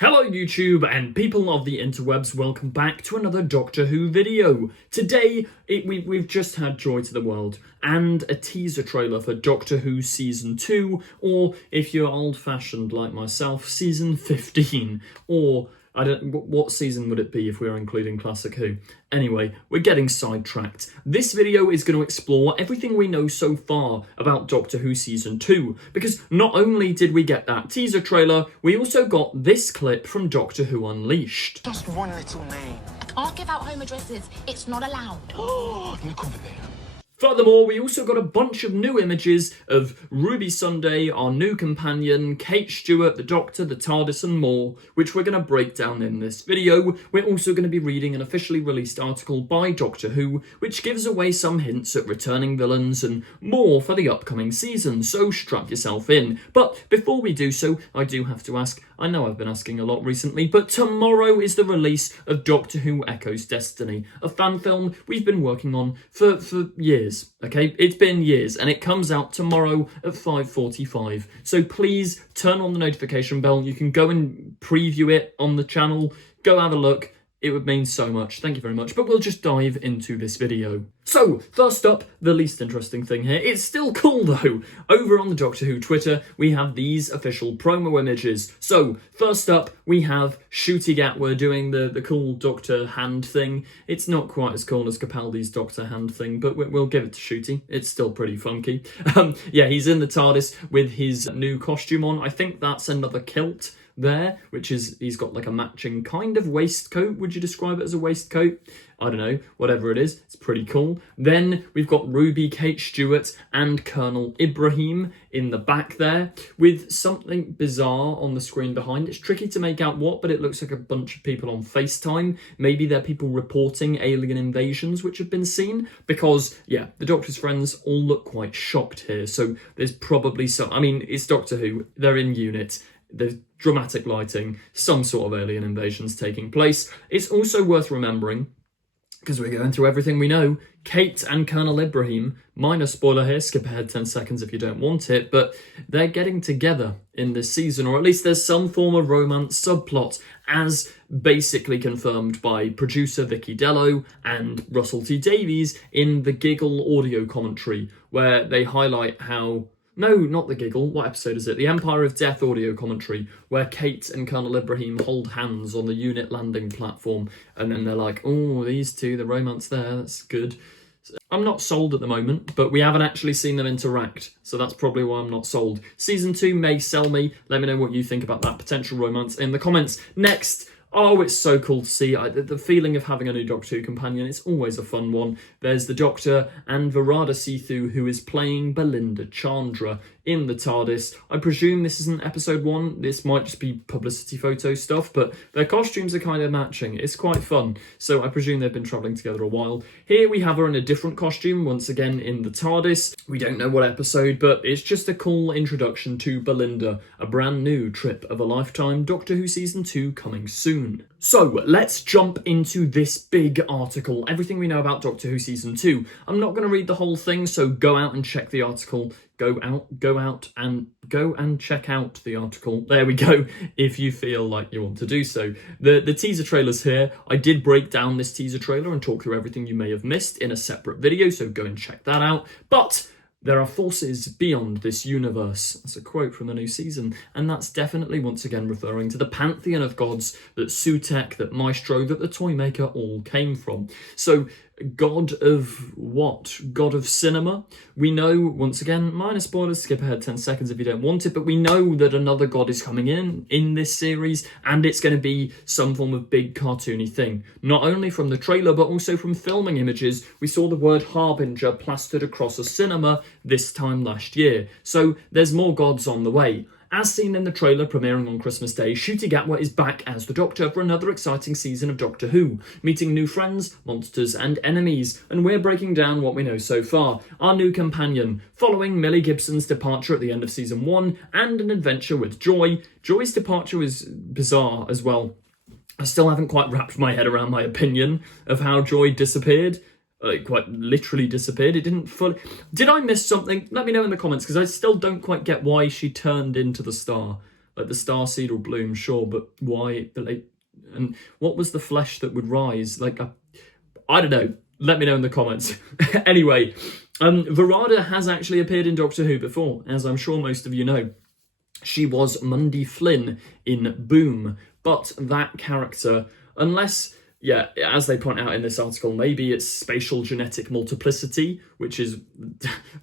Hello YouTube and people of the interwebs, welcome back to another Doctor Who video. Today we've just had Joy to the World and a teaser trailer for Doctor Who Season 2, or if you're old-fashioned like myself, Season 15, or what season would it be if we were including Classic Who? Anyway, we're getting sidetracked. This video is going to explore everything we know so far about Doctor Who Season 2, because not only did we get that teaser trailer, we also got this clip from Doctor Who Unleashed. Just one little name. I can't give out home addresses. It's not allowed. Oh, look over there. Furthermore, we also got a bunch of new images of Ruby Sunday, our new companion, Kate Stewart, the Doctor, the TARDIS and more, which we're going to break down in this video. We're also going to be reading an officially released article by Doctor Who, which gives away some hints at returning villains and more for the upcoming season, so strap yourself in. But before we do so, I do have to ask, I know I've been asking a lot recently, but tomorrow is the release of Doctor Who Echoes Destiny, a fan film we've been working on for years. Okay, it's been years, and it comes out tomorrow at 5:45. So please turn on the notification bell. You can go and preview it on the channel. Go have a look. It would mean so much. Thank you very much. But we'll just dive into this video. So, first up, the least interesting thing here. It's still cool though. Over on the Doctor Who Twitter, we have these official promo images. So, first up, we have Ncuti Gatwa doing the cool Doctor hand thing. It's not quite as cool as Capaldi's Doctor hand thing, but we'll give it to Ncuti. It's still pretty funky. Yeah, he's in the TARDIS with his new costume on. I think that's another kilt there, which is, he's got like a matching kind of waistcoat. Would you describe it as a waistcoat? I don't know, whatever it is, it's pretty cool. Then we've got Ruby, Kate Stewart and Colonel Ibrahim in the back there with something bizarre on the screen behind. It's tricky to make out what, but it looks like a bunch of people on FaceTime. Maybe they're people reporting alien invasions which have been seen, because yeah, the Doctor's friends all look quite shocked here. So there's probably some, I mean, it's Doctor Who, they're in unit. There's dramatic lighting, some sort of alien invasions taking place. It's also worth remembering, because we're going through everything we know, Kate and Colonel Ibrahim, minor spoiler here, skip ahead 10 seconds if you don't want it, but they're getting together in this season, or at least there's some form of romance subplot, as basically confirmed by producer Vicky Dello and Russell T Davies in the Giggle audio commentary, where they highlight how... No, not the Giggle. What episode is it? The Empire of Death audio commentary, where Kate and Colonel Ibrahim hold hands on the unit landing platform, and then they're like, oh, these two, the romance there, that's good. I'm not sold at the moment, but we haven't actually seen them interact, so that's probably why I'm not sold. Season 2 may sell me. Let me know what you think about that potential romance in the comments. Next... Oh, it's so cool to see. The feeling of having a new Doctor Who companion, it's always a fun one. There's the Doctor and Varada Sethu, who is playing Belinda Chandra in the TARDIS. I presume this isn't episode 1. This might just be publicity photo stuff, but their costumes are kind of matching. It's quite fun. So I presume they've been travelling together a while. Here we have her in a different costume, once again in the TARDIS. We don't know what episode, but it's just a cool introduction to Belinda. A brand new trip of a lifetime. Doctor Who Season 2 coming soon. So, let's jump into this big article, everything we know about Doctor Who Season 2. I'm not going to read the whole thing, so go out and check the article. Go and check out the article. There we go, if you feel like you want to do so. The teaser trailer's here. I did break down this teaser trailer and talk through everything you may have missed in a separate video, so go and check that out. But... there are forces beyond this universe. That's a quote from the new season. And that's definitely once again referring to the pantheon of gods that Sutekh, that Maestro, that the Toymaker all came from. So, god of what? God of cinema? We know, once again, minor spoilers, skip ahead 10 seconds if you don't want it, but we know that another god is coming in this series, and it's going to be some form of big cartoony thing. Not only from the trailer, but also from filming images. We saw the word Harbinger plastered across a cinema this time last year. So there's more gods on the way. As seen in the trailer premiering on Christmas Day, Ncuti Gatwa is back as the Doctor for another exciting season of Doctor Who, meeting new friends, monsters and enemies, and we're breaking down what we know so far. Our new companion, following Millie Gibson's departure at the end of Season 1, and an adventure with Joy. Joy's departure was bizarre as well. I still haven't quite wrapped my head around my opinion of how Joy disappeared. It quite literally disappeared. It didn't fully... Did I miss something? Let me know in the comments, because I still don't quite get why she turned into the star. Like the starseed will bloom, sure, but why? And what was the flesh that would rise? Like, I don't know. Let me know in the comments. Anyway, Verada has actually appeared in Doctor Who before, as I'm sure most of you know. She was Mundy Flynn in Boom, but that character, unless, yeah, as they point out in this article, maybe it's spatial genetic multiplicity, which is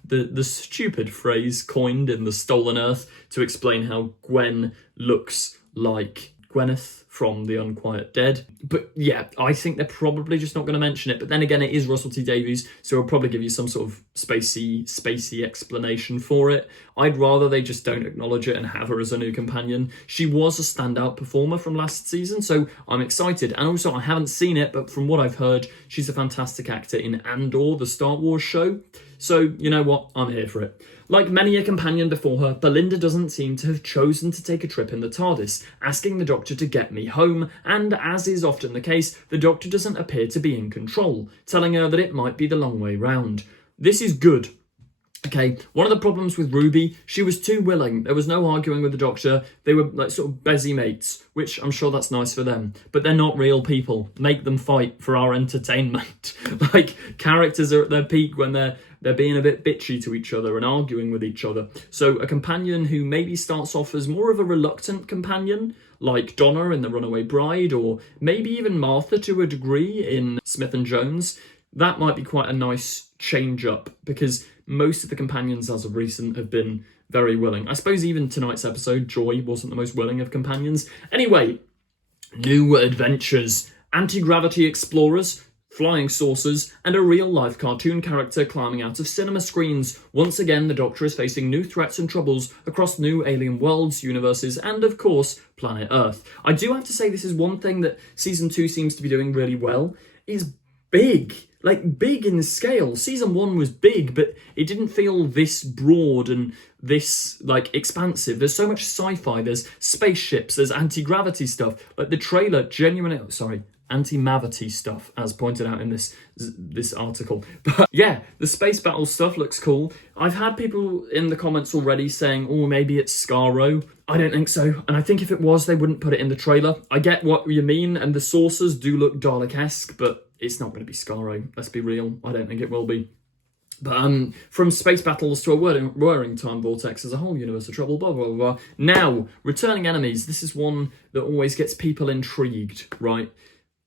the stupid phrase coined in The Stolen Earth to explain how Gwen looks like Gwyneth from The Unquiet Dead. But yeah, I think they're probably just not going to mention it. But then again, it is Russell T Davies, so it'll probably give you some sort of spacey explanation for it. I'd rather they just don't acknowledge it and have her as a new companion. She was a standout performer from last season, so I'm excited. And also, I haven't seen it, but from what I've heard, she's a fantastic actor in Andor, the Star Wars show. So, you know what? I'm here for it. Like many a companion before her, Belinda doesn't seem to have chosen to take a trip in the TARDIS, asking the Doctor to get me home, and as is often the case, the Doctor doesn't appear to be in control, telling her that it might be the long way round. This is good. Okay, one of the problems with Ruby, she was too willing. There was no arguing with the Doctor. They were like sort of busy mates, which I'm sure that's nice for them. But they're not real people. Make them fight for our entertainment. Like, characters are at their peak when they're being a bit bitchy to each other and arguing with each other. So a companion who maybe starts off as more of a reluctant companion, like Donna in The Runaway Bride, or maybe even Martha to a degree in Smith and Jones, that might be quite a nice change up, because most of the companions as of recent have been very willing. I suppose even tonight's episode, Joy wasn't the most willing of companions. Anyway, new adventures, anti-gravity explorers, flying saucers, and a real-life cartoon character climbing out of cinema screens. Once again, the Doctor is facing new threats and troubles across new alien worlds, universes, and of course, planet Earth. I do have to say this is one thing that Season 2 seems to be doing really well, is big. Like, big in scale. Season 1 was big, but it didn't feel this broad and this, like, expansive. There's so much sci-fi, there's spaceships, there's anti-gravity stuff. Like, the trailer genuinely... anti-mavity stuff, as pointed out in this article. But yeah, the space battle stuff looks cool. I've had people in the comments already saying, oh, maybe it's Skaro. I don't think so. And I think if it was, they wouldn't put it in the trailer. I get what you mean, and the saucers do look Dalek-esque, but it's not going to be Skaro. Let's be real. I don't think it will be. But from space battles to a whirring time vortex, there's a whole universe of trouble, blah, blah, blah, blah. Now, returning enemies. This is one that always gets people intrigued, right?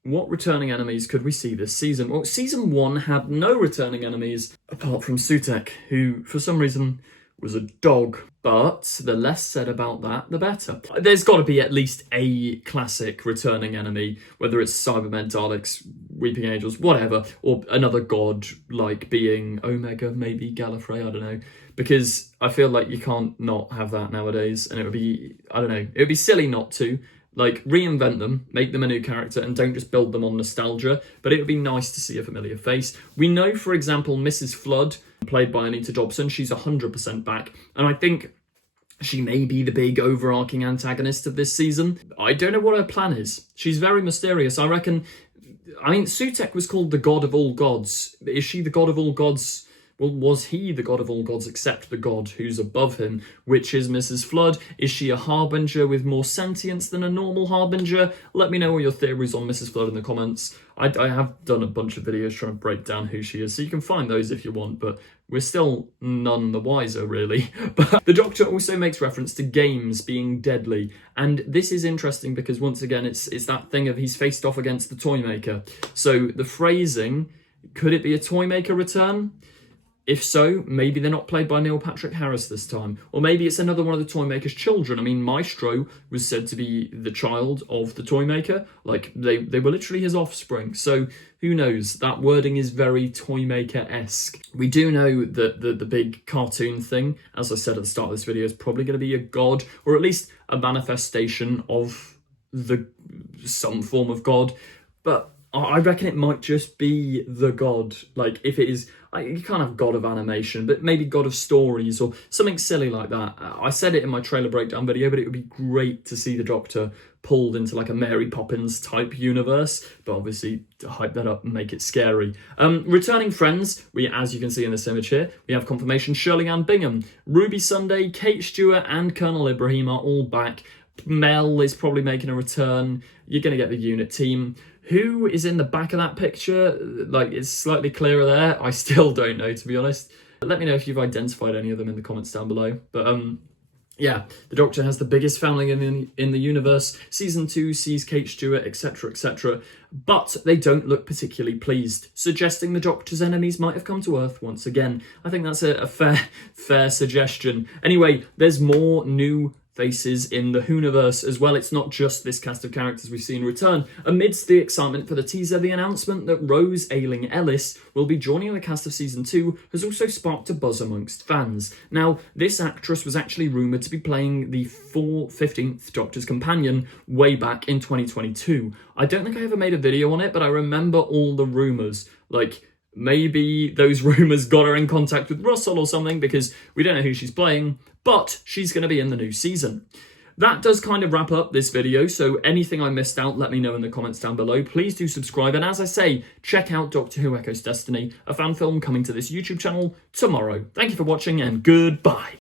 What returning enemies could we see this season? Well, Season 1 had no returning enemies, apart from Sutek, who, for some reason, was a dog. But the less said about that, the better. There's got to be at least a classic returning enemy, whether it's Cybermen, Daleks, Weeping Angels, whatever, or another god, like being Omega, maybe Gallifrey, I don't know. Because I feel like you can't not have that nowadays, and it would be, I don't know, it would be silly not to. Like, reinvent them, make them a new character, and don't just build them on nostalgia. But it would be nice to see a familiar face. We know, for example, Mrs. Flood, played by Anita Dobson, she's 100% back. And I think she may be the big overarching antagonist of this season. I don't know what her plan is. She's very mysterious. I reckon... I mean, Sutek was called the god of all gods. Is she the god of all gods? Well, was he the god of all gods except the god who's above him, which is Mrs. Flood? Is she a harbinger with more sentience than a normal harbinger? Let me know all your theories on Mrs. Flood in the comments. I have done a bunch of videos trying to break down who she is, so you can find those if you want, but we're still none the wiser, really. But the Doctor also makes reference to games being deadly, and this is interesting because, once again, it's that thing of he's faced off against the Toymaker. So the phrasing, could it be a Toymaker return? If so, maybe they're not played by Neil Patrick Harris this time. Or maybe it's another one of the Toymaker's children. I mean, Maestro was said to be the child of the Toymaker. Like, they were literally his offspring. So, who knows? That wording is very Toymaker-esque. We do know that the big cartoon thing, as I said at the start of this video, is probably going to be a god, or at least a manifestation of some form of god. But I reckon it might just be the god. Like, if it is, you can't have god of animation, but maybe god of stories or something silly like that. I said it in my trailer breakdown video, but it would be great to see the Doctor pulled into like a Mary Poppins type universe, but obviously to hype that up and make it scary. Returning friends, as you can see in this image here, we have confirmation Shirley Ann Bingham, Ruby Sunday, Kate Stewart and Colonel Ibrahim are all back. Mel is probably making a return. You're going to get the unit team. Who is in the back of that picture? Like, it's slightly clearer there. I still don't know, to be honest. Let me know if you've identified any of them in the comments down below. But yeah, the Doctor has the biggest family in the universe. Season 2 sees Kate Stewart, etc., etc. But they don't look particularly pleased, suggesting the Doctor's enemies might have come to Earth once again. I think that's a fair suggestion. Anyway, there's more new faces in the Whoniverse as well. It's not just this cast of characters we've seen return. Amidst the excitement for the teaser, the announcement that Rose Ayling-Ellis will be joining the cast of Season 2 has also sparked a buzz amongst fans. Now, this actress was actually rumoured to be playing the 15th Doctor's companion way back in 2022. I don't think I ever made a video on it, but I remember all the rumours. Like, maybe those rumours got her in contact with Russell or something, because we don't know who she's playing, but she's going to be in the new season. That does kind of wrap up this video, so anything I missed out, let me know in the comments down below. Please do subscribe, and as I say, check out Doctor Who Echoes Destiny, a fan film coming to this YouTube channel tomorrow. Thank you for watching, and goodbye.